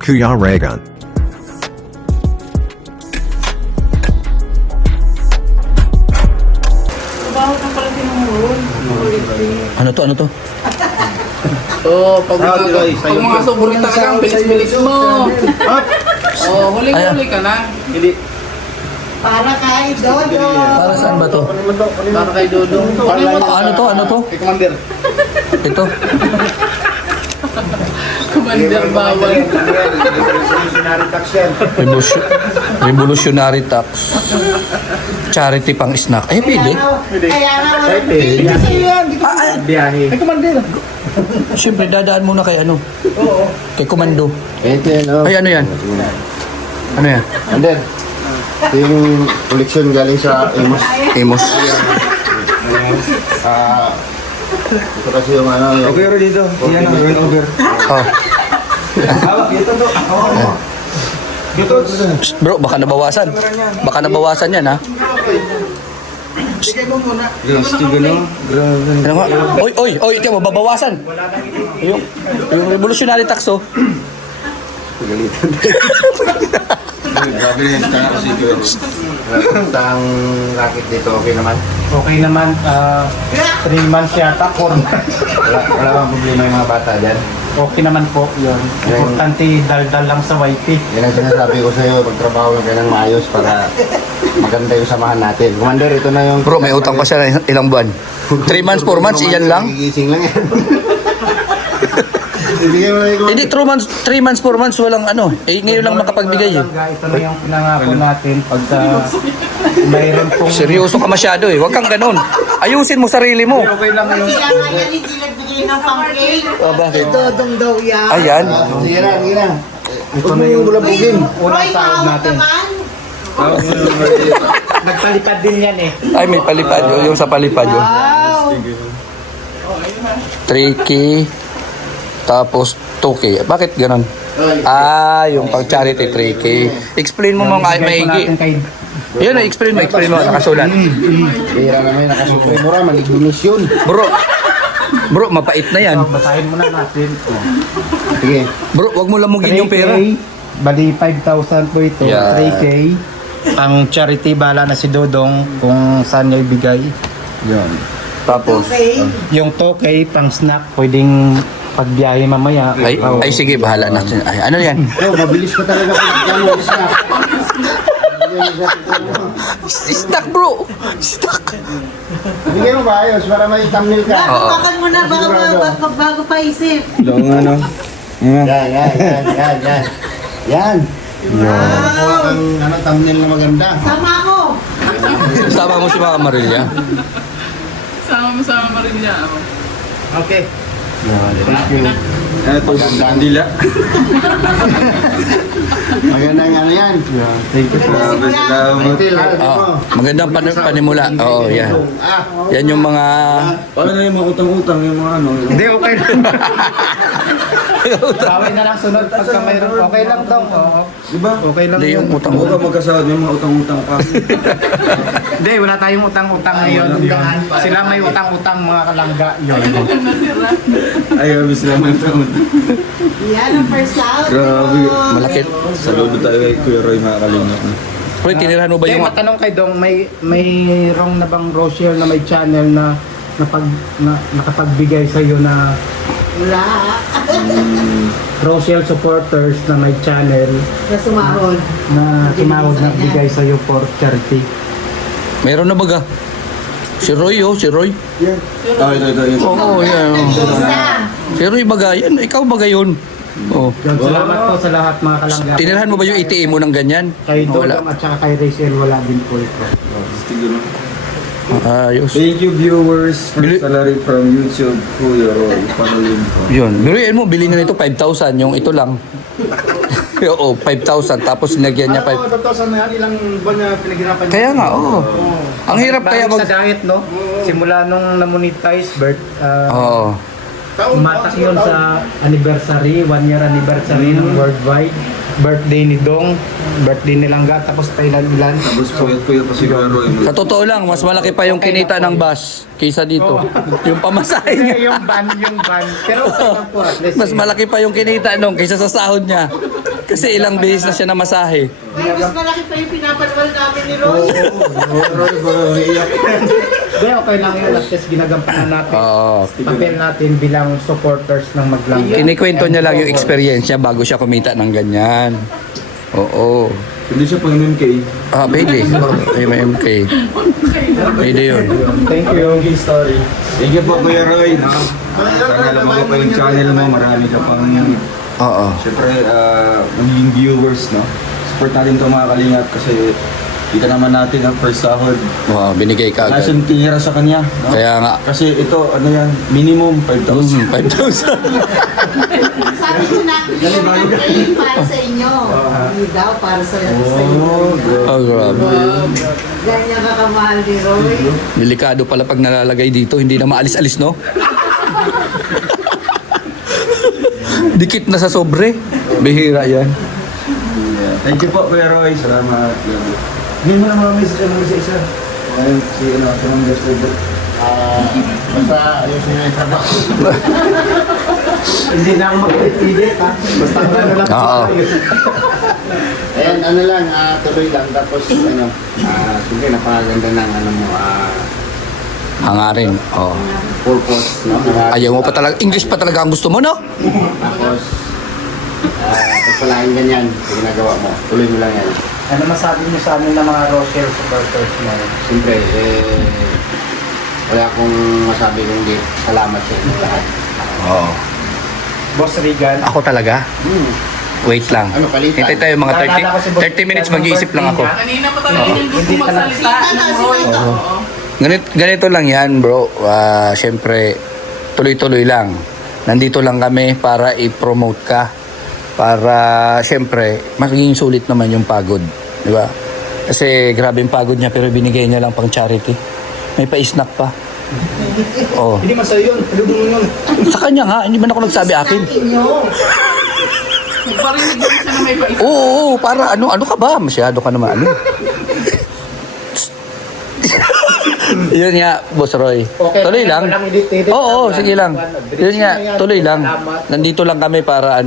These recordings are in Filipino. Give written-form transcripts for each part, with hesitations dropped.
Kuya Raygun. Trabaho ng pala tinungon. Ano to? Ano to? Oh, pag mga sobrang talaga, ang bilis-bilis mo. Oh, huling-huli ka na. Hindi. Para kay Dodo. Para saan ba to? Para kay Dodong. Ano to? Ano to? Kay Commander. Ito. Commander bawal. Revolutionary tax yan. Revolutionary tax. Charity pang snack. Eh, pwede. Kaya nga walang Biyahe. Kay Commander. Siyempre, dadaan muna kay ano? Kay Komando. Ito yan, oh. Ay, ano yan? Ano yan? Commander. Ito yung koleksyon galing sa Amos. Emos. Ito kasi yung ano, yung... Pero dito. Yan ang run over. Oh. Hawak, ito to. Dito. Psst, bro, baka nabawasan. Baka nabawasan yan, ha? Plastic, ano? Grabe. Ano nga? Oy, ikaw, mababawasan. Yung revolutionary tax, oh. Grabe rin yung tanong si Kuya. Ang racket dito, okay naman? Okay naman. 3 months yata. 4 months. Wala bang problema yung mga bata dyan? Okay naman po yun. Importante, dal-dal lang sa YT. Yan ang sinasabi ko sa iyo, pagtrabaho ka ng maayos para maganda yung samahan natin. Commander, ito na yung... Bro, may utang pa siya na ilang buwan. 3 months, 4 months, iyan lang? Gigising lang yan. Ibigay mo na yung... Hindi, 3 months, 4 months, walang ano. Eh, ngayon lang makapagbigay eh. Ito na yung pinangako natin pagka mayroon pong... Seryoso ka masyado eh. Huwag kang ganun. Ayusin mo sarili mo. Okay lang yun. Kaya nga yan hindi nagbigay ng pang-cake. Oh, bakit? Dodong daw yan. Ayan. Sige na, sige na. Ito na yung bulabugin. Roy, Unang sahod mahawak natin. naman. Nagtalipad din yan eh. Ay, may palipad yun. Yung sa palipad yun. Wow. 3K. Tapos 2K. Bakit ganun? Yung pang charity 3K. Explain mo mga maigi. Yan na, explain mo. Nakasulat. Bira naman yung nakasukoy mo ra, mag-ignition. Bro, mapait na yan. Basahin muna natin. Sige. Bro, wag mo lamugin yung pera. Bali 5,000 po ito. Yeah. 3K. Ang charity, bala na si Dodong kung saan niya ibigay. Yun. Tapos, Okay. Yung 2K pang snack, pwedeng pagbiyahe mamaya. ay sige, bahala na. Ay, ano yan? Oh, mabilis ka talaga pag snack. Stock, bro. Stock. Bigyan mo ba ayos para may thumbnail ka? Bakit mo na bago pa isip. Doon ano? Yan. Yan. Wow. Ang ano, thumbnail na maganda. Sama ako. Sama mo si Mama Maria. Sama-sama rin niya. Okay. Ito, maganda. Magandang ano yan. Thank you po. Magandang panimula. Oo, yan. Yan yung mga... Paano na yung mga utang-utang, yung mga ano? Hindi, okay lang. Bawin na lang sunod pagka mayroon. Okay lang daw. Diba? Okay lang Hindi yun. yung utang. Huwag ka magkasahod, may mga utang-utang pa. Hindi, wala tayong utang-utang ngayon. Sila may utang-utang mga kalangga. Yun. Ayaw, sila may utang-utang. Yan ang first out. Grabe. Malaki. Saludo tayo kay Kuya Roy, mga kalingap. Uy, tinirahan mo ba Kaya yung... matanong kay Dong, may wrong na bang Rochelle na may channel na nakapagbigay sa iyo na Wala. Rochelle supporters na may channel Na sumahod. na sumahod na bigay sa iyo for charity? Meron na baga? Si Roy, oh. Si Roy. Ah, ito. Oo, yan. Isa. Si Roy baga. Yan, ikaw baga yun. Oh. Yun, salamat po sa lahat mga kalangga. Tinirahan mo ba yung ATM mo ng ganyan? Kay Wala. Dodong at saka kay Rachel wala din po ito. Ayos. Thank you viewers for Bili- salary from YouTube, Kuya Roy. Panoyin po. Yun. Biruin mo, bilhin na nito 5,000. Yung ito lang. Oo, 5,000. Tapos sinagyan niya 5,000. 2,000 na yan, ilang buwan na pinaghirapan niya. Kaya nga, oo. Ang hirap kaya Dahil mag... sa diet, no? Simula nung na-monetize, Oo. umatak yun sa anniversary, 1 year anniversary ng worldwide. Birthday ni Dong, birthday ni Langga, tapos ilan-ilan. Tapos puyat-puyat pa si Kuya Roy. Sa totoo lang, mas malaki pa yung kinita ng bus kaysa dito. Yung pamasahe niya. yung van. Pero okay lang po, at least. Mas malaki pa yung kinita nung kaysa sa sahod niya. Kasi ilang beses na siya namasahe. Ay, mas malaki pa yung pinapanwal namin ni Roy. Hindi, okay lang yun. At least ginagampanan natin. Oo. Papel natin bilang supporters ng Maglangga. Kinikwento niya lang yung experience niya bago siya kumita ng ganyan. Oo. Hindi siya pang MMK. Ah, pwede. MMK. Pwede yun. Thank you. Story. Thank you po, Kuya Roy. No? Sana lumago pa yung channel mo. Marami ka pang, Oo. syempre, magiging viewers, no? Support natin ito mga kalingap kasi kita naman natin ang first sahod. Wow, binigay ka Wala agad. siyang tira sa kanya. No? Kaya nga. Kasi ito, ano yan, minimum 5,000. 5,000. Sabi ko na, yung campaign para sa inyo. Hindi daw, para sa inyo. Oh, grabe. Ganyan ka kamahal ni Roy. Delikado pala pag nalalagay dito, hindi na maalis-alis, no? Dikit na sa sobre. Bihira yan. Thank you po, Kuya Roy. Salamat. Hindi mo na mga message mo isa-isa. Ayun, si Ma'am Gertrude. Basta ayusin nyo yung trabaho. Hindi na ako mag-edit ha. Basta ano lang. Oo. Ayan, ano lang, tuloy lang. Tapos, sige, napakaganda ng Hangarin. Oo. purpose, no? Ayaw mo pa talaga. English pa talaga ang gusto mo, no? Tapos, pagpalain ganyan sa ginagawa mo. Tuloy mo lang yan. Ano masabi niyo sa amin ng mga Rochelle supporters mo? Siyempre, wala akong masabi kundi salamat sa inyo lahat. Oo. Boss Regan. Ako talaga? Wait lang. Ano, palitan? Hintay tayo mga 30 minutes, mag-iisip lang ako. Kanina pa talaga yung gusto magsalita ng Roy. Oo. Ganito lang yan, bro. Siyempre, tuloy-tuloy lang. Nandito lang kami para i-promote ka. Para, siyempre, magiging sulit naman yung pagod. Di ba? Kasi grabe yung pagod niya pero binigay niya lang pang charity. May pa-snack pa. Oh. Hindi man sa'yo yun. Ano mo yun? Sa kanya nga, hindi man ako nagsabi akin. Sa inyo. Parinig mo siya na may paisa. Oo, para ano ka ba? Masyado ka naman. Ano? Yun nga, Boss Roy. Okay, Tuloy lang. walang edit-edit. Oo, sige lang. Yun nga, tuloy lang. Salamat. Nandito lang kami para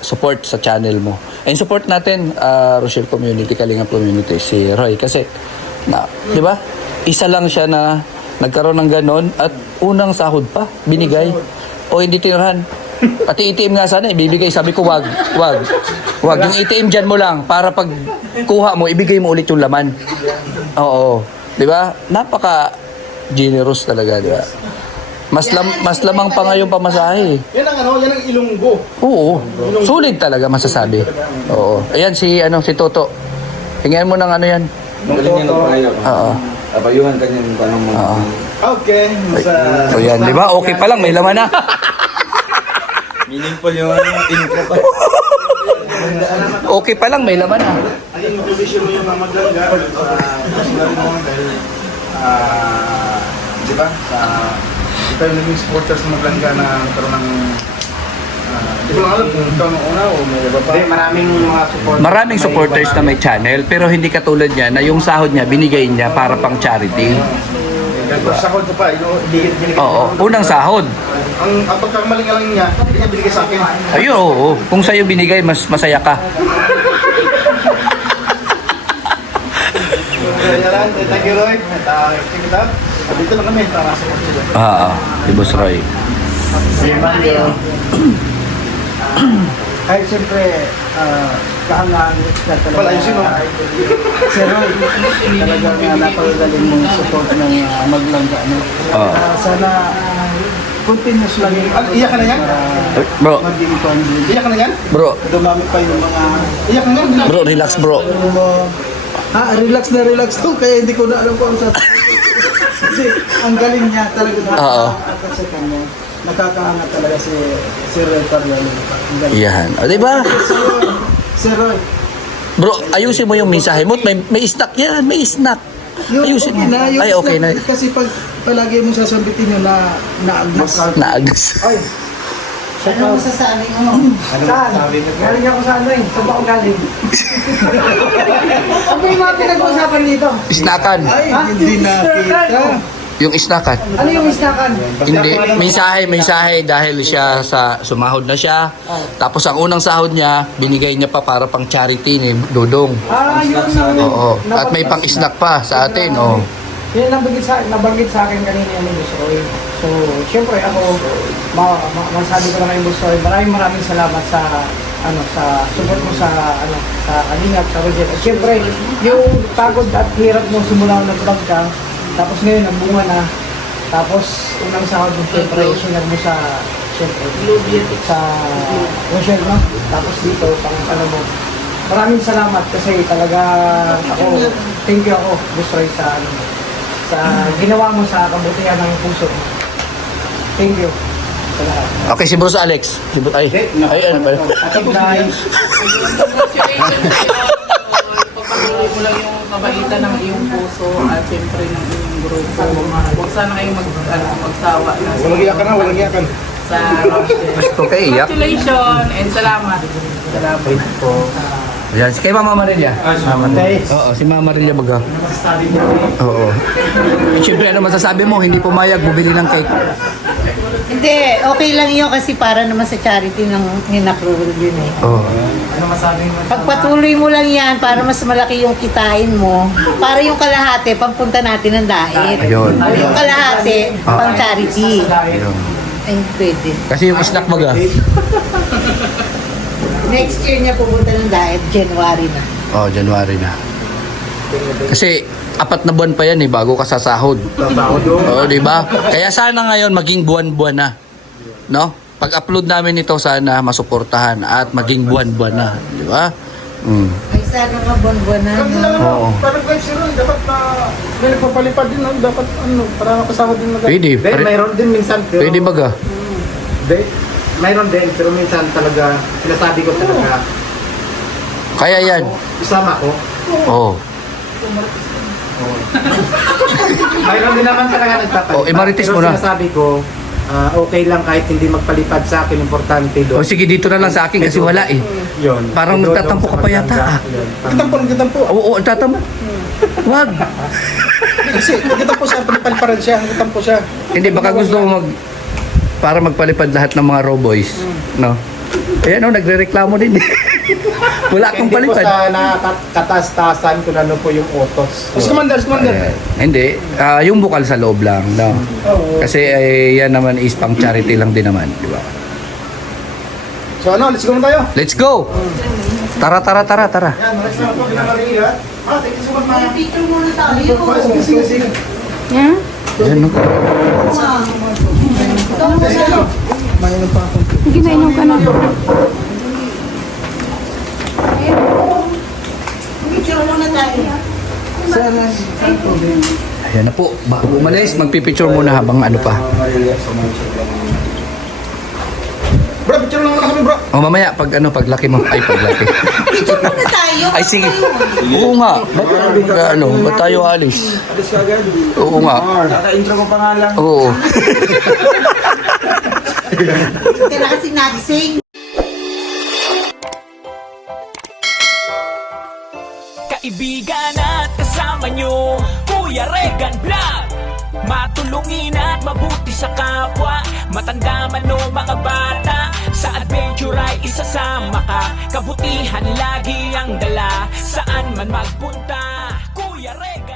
support sa channel mo. And support natin Rochelle Community, Kalingap Community, si Roy. Kasi, di ba? Isa lang siya na nagkaroon ng ganon at unang sahod pa, binigay. O hindi tinirahan. Pati ATM nga sana, ibibigay. Sabi ko, wag. Yung ATM dyan mo lang para pag kuha mo, ibigay mo ulit yung laman. Oo. Di ba? Napaka generous talaga, di ba? Mas lamang pa nga yung pamasahe. Yan ang yan ang Ilonggo. Oo. Sulit talaga masasabi. Oo. Ayan si Toto. Hingian mo ng ano yan. Galing niya ng payo. Oo. Apayuhan kanyang tanong mo. Oo. Okay. O yan, di ba? Okay pa lang, may laman na. Meaningful yung intro ko. Okay pa lang, may laman na. Ayun, motivation mo yung mga maglangga. Pasunarin mo dahil, di ba, ikaw yung naging supporters ng maglangga na nagkaroon ng, di ko lang alam kung ikaw nung una o may iba pa. Hindi, maraming mga supporters. Maraming supporters na may channel, pero hindi katulad niya na yung sahod niya, binigay niya para pang charity. Tapos sahod ko pa, binigay. Oo, unang sahod. Ang pagkamaling lang niya, hindi niya binigay sa akin. Ayun, oo. Kung sa'yo binigay, mas masaya ka. Kaya lang, thank you Roy. Check it out. Dito lang kami, para sa mga Oo, si Boss Roy. Ay, siyempre, kahangaan ka talaga. Wala, ayusin mo. Sir Roy, talagang napakagaling mong support ng Maglangga. No? Oo. Sana continuous lang yung Iyak ka na yan? Bro, magiging conduit. Iyak ka na yan? bro, Dumami pa yung mga... Iyak ka na yan? bro, relax bro. Relax na relax to, kaya hindi ko na alam kung ano sa... Kasi ang galing niya talaga Oo. sa kanya. Nakakaangat talaga si Roy Carlos. Ang galing. Yan. O, diba? Sir Roy, Bro, ayusin mo yung mensahe mo. May snack yan, may snack. yung Ayusin mo. okay na, yung Ay, okay na. Kasi pag palagi mo sasambitin yun na naagmas. Naagas. Ay, Ano masasabi mo? saan? Galing ako sa ano eh. Saan ba ako galing? Ano yung mga pinag-uusapan dito? Snackan. Ay, hindi nakita. Yung isnakan. Ano yung isnakan? Hindi, mensahe dahil siya sumahod na siya. Tapos ang unang sahod niya, binigay niya pa para pang charity ni Dudong. Yun na. Oo. At may pang snack pa sa atin, oh. Yun nabanggit sa akin kanina yung Boss Roy. So, syempre ako, masabi ko na kayo Boss Roy, maraming salamat sa sa support mo sa Kalingap, sa Roger. At syempre, yung pagod at hirap mo simula ng nag-vlog ka, tapos ngayon nagbunga na, tapos unang sahod mo syempre, share mo sa Roger, no? Tapos dito, pang mo. Maraming salamat kasi talaga ako, thank you ako, Boss Roy, sa ginawa mo sa kabutihan ng puso. Thank you. Sa lahat. Okay, si Boss Alex. Ano ba? Congratulations sa'yo. Pagpatuloy mo lang yung kabaitan ng iyong puso at siyempre ng iyong grupo. Huwag sana kayong magsawa na Walang iyakan na, walang iyakan. sa Rochelle. Gusto kayo iyak. Congratulations and salamat. Salamat po. Ayan, kay Mama Marilia. Oo, si Mama Marilia baga. Oo. Siyempre, ano masasabi mo? Hindi pumayag bumili ng cake. Hindi, okay lang yun kasi para naman sa charity ng Hinakrul yun eh. Oo. Pagpatuloy mo lang yan para mas malaki yung kitain mo. Para yung kalahati, pampunta natin ng dahil. Ayun. O yung kalahati, pang charity. Ayun. Ay, pwede. Kasi yung snack baga. Next year niya pupunta ng dahil, January na. Oh, January na. Kasi 4 na buwan pa yan eh bago ka sasahod. Oo, di ba? Kaya sana ngayon maging buwan-buwan na. No? Pag-upload namin ito sana masuportahan at maging buwan-buwan na, di ba? Ay, sana nga buwan-buwan na. Oo. Parang guys, dapat na may nagpapalipad din, no? Dapat para makasahod din na. Pwede. Mayroon din minsan. Pero, Pwede baga. Mayroon din, pero minsan talaga, sinasabi ko talaga, Kaya yan. isama ko. Oo. Mayroon din naman talaga nagpapalipad. Oh, imarites mo pero na. sinasabi ko, okay lang kahit hindi magpalipad sa akin, importante O doon. sige, dito na lang sa akin kasi wala eh. Yun. Parang Doon nagtatampo sa ka pa yata ah. Nagkitampo. Oo, nagtatampo. Wag. Kasi nagkitampo siya, palipad siya, nagkitampo siya. Hindi, baka gusto mo para magpalipad lahat ng mga raw boys. No? Ayan o, nagre-reklamo din. Wala akong Hindi po palipad. sa nakataas-taasan kung ano po yung utos. Commander. Hindi, yung bukal sa loob lang. No? Kasi yan naman is pang charity lang din naman. Di ba? So let's go na tayo. Let's go! Tara. Yan, maraming salamat po, pinamariya. Thank you so much, ma'am. Picture muna tayo. Sige. Ayan no? Ginainom ka na. Picture muna tayo. Ayan na po. Bago umalis, magpipicture muna habang ano pa. Bro, picture lang muna kami, bro. O mamaya, paglaki mo. Ay, paglaki. Picture muna tayo. Ay, sige. Oo nga. Ba't tayo alis? Alis ka agad. Oo nga. Kaka-intro ko pangalan. Oo. Hindi na kasi nagising. Kaibigan at kasama nyo, Kuya Regan Vlog. Matulungin at mabuti sa kapwa, matanda man o mga bata. Sa adventure ay isasama ka, kabutihan lagi ang dala. Saan man magpunta, Kuya Regan.